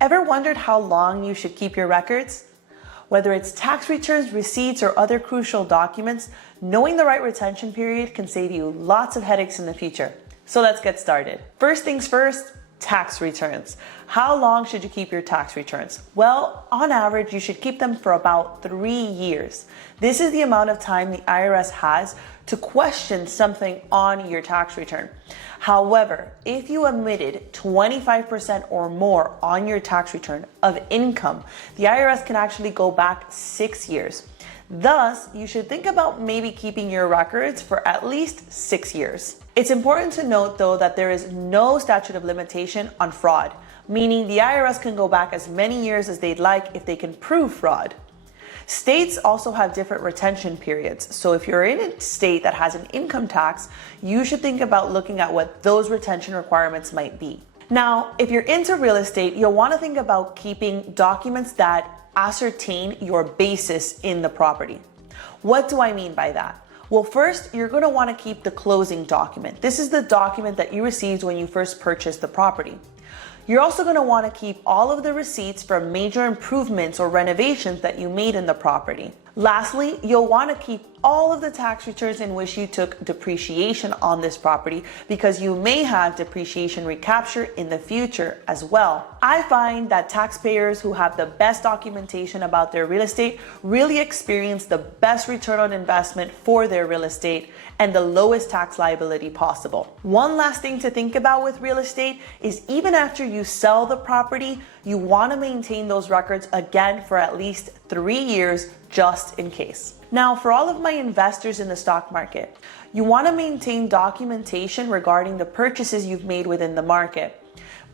Ever wondered how long you should keep your records? Whether it's tax returns, receipts, or other crucial documents, knowing the right retention period can save you lots of headaches in the future. So let's get started. First things first, tax returns. How long should you keep your tax returns? Well, on average, you should keep them for about 3 years. This is the amount of time the IRS has to question something on your tax return. However, if you omitted 25% or more on your tax return of income, the IRS can actually go back 6 years. Thus, you should think about maybe keeping your records for at least 6 years. It's important to note, though, that there is no statute of limitation on fraud, meaning the IRS can go back as many years as they'd like if they can prove fraud. States also have different retention periods, so if you're in a state that has an income tax, you should think about looking at what those retention requirements might be. Now, if you're into real estate, you'll want to think about keeping documents that ascertain your basis in the property. What do I mean by that? Well, first, you're going to want to keep the closing document. This is the document that you received when you first purchased the property. You're also going to want to keep all of the receipts from major improvements or renovations that you made in the property. Lastly, you'll want to keep all of the tax returns in which you took depreciation on this property, because you may have depreciation recapture in the future as well. I find that taxpayers who have the best documentation about their real estate really experience the best return on investment for their real estate and the lowest tax liability possible. One last thing to think about with real estate is even after you sell the property, you want to maintain those records again for at least 3 years just in case. Now, for all of my investors in the stock market, you want to maintain documentation regarding the purchases you've made within the market.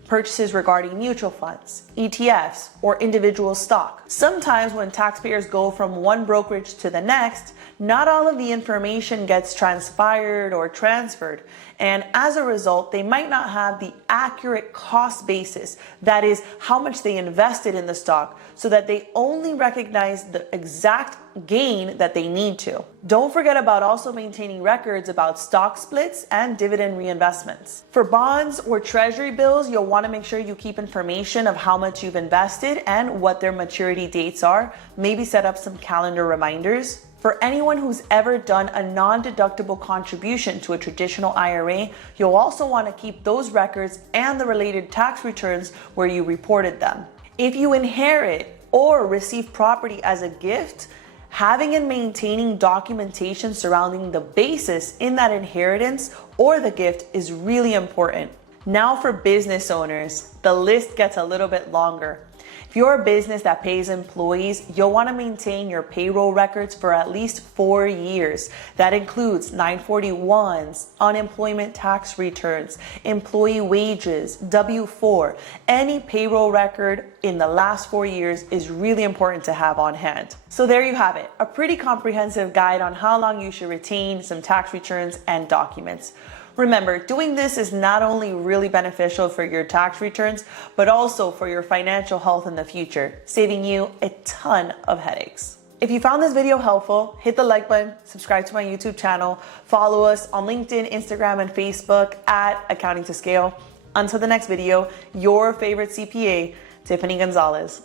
Purchases regarding mutual funds, ETFs, or individual stock. Sometimes when taxpayers go from one brokerage to the next, not all of the information gets transpired or transferred, and as a result, they might not have the accurate cost basis, that is, how much they invested in the stock, so that they only recognize the exact gain that they need to. Don't forget about also maintaining records about stock splits and dividend reinvestments. For bonds or treasury bills, you'll want to make sure you keep information of how much you've invested and what their maturity dates are. Maybe set up some calendar reminders. For anyone who's ever done a non-deductible contribution to a traditional IRA, you'll also want to keep those records and the related tax returns where you reported them. If you inherit or receive property as a gift, having and maintaining documentation surrounding the basis in that inheritance or the gift is really important. Now for business owners, the list gets a little bit longer. If you're a business that pays employees, you'll want to maintain your payroll records for at least 4 years. That includes 941s, unemployment tax returns, employee wages, W-4. Any payroll record in the last 4 years is really important to have on hand. So there you have it, a pretty comprehensive guide on how long you should retain some tax returns and documents. Remember, doing this is not only really beneficial for your tax returns, but also for your financial health in the future, saving you a ton of headaches. If you found this video helpful, hit the like button, subscribe to my YouTube channel, follow us on LinkedIn, Instagram, and Facebook at Accounting to Scale. Until the next video, your favorite CPA, Tiffany Gonzalez.